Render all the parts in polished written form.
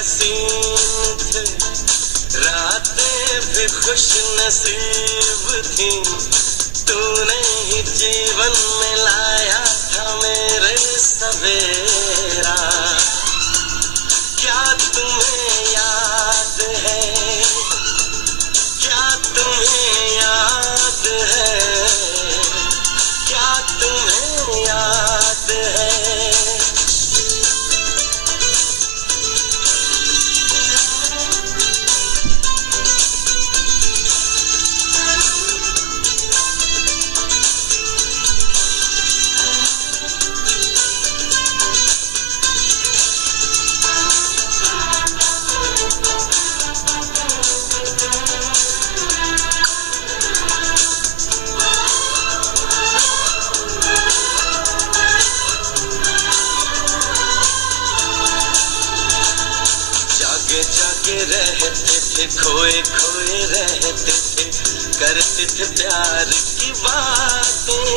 हसीन थे, रातें भी खुश नसीब थी, तूने ही जीवन में लाया था मेरे सवेरा। क्या तुम्हें याद है, क्या तुम्हें याद है, क्या तुम्हें याद है। जागे रहते थे, खोए खोए रहते थे, करते थे प्यार की बातें,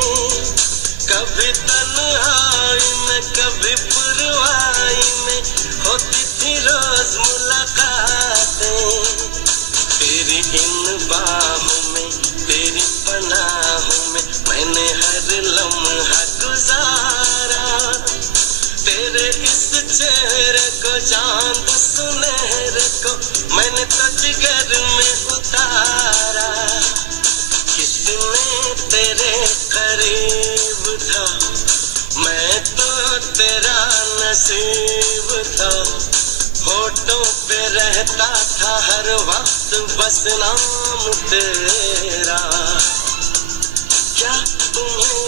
कभी तन्हाई में कभी पुरवाई में होती थी रोज मुलाकातें। तेरी इन बाहों में, तेरी पनाहों में मैंने हर लम्हा गुजारा, तेरे इस चेहरे को, चांद सुनहरे को मैंने तो जिगर में उतारा। कितने तेरे करीब था, मैं तो तेरा नसीब था, होठों पे रहता था हर वक्त बस नाम तेरा। क्या तुम्हें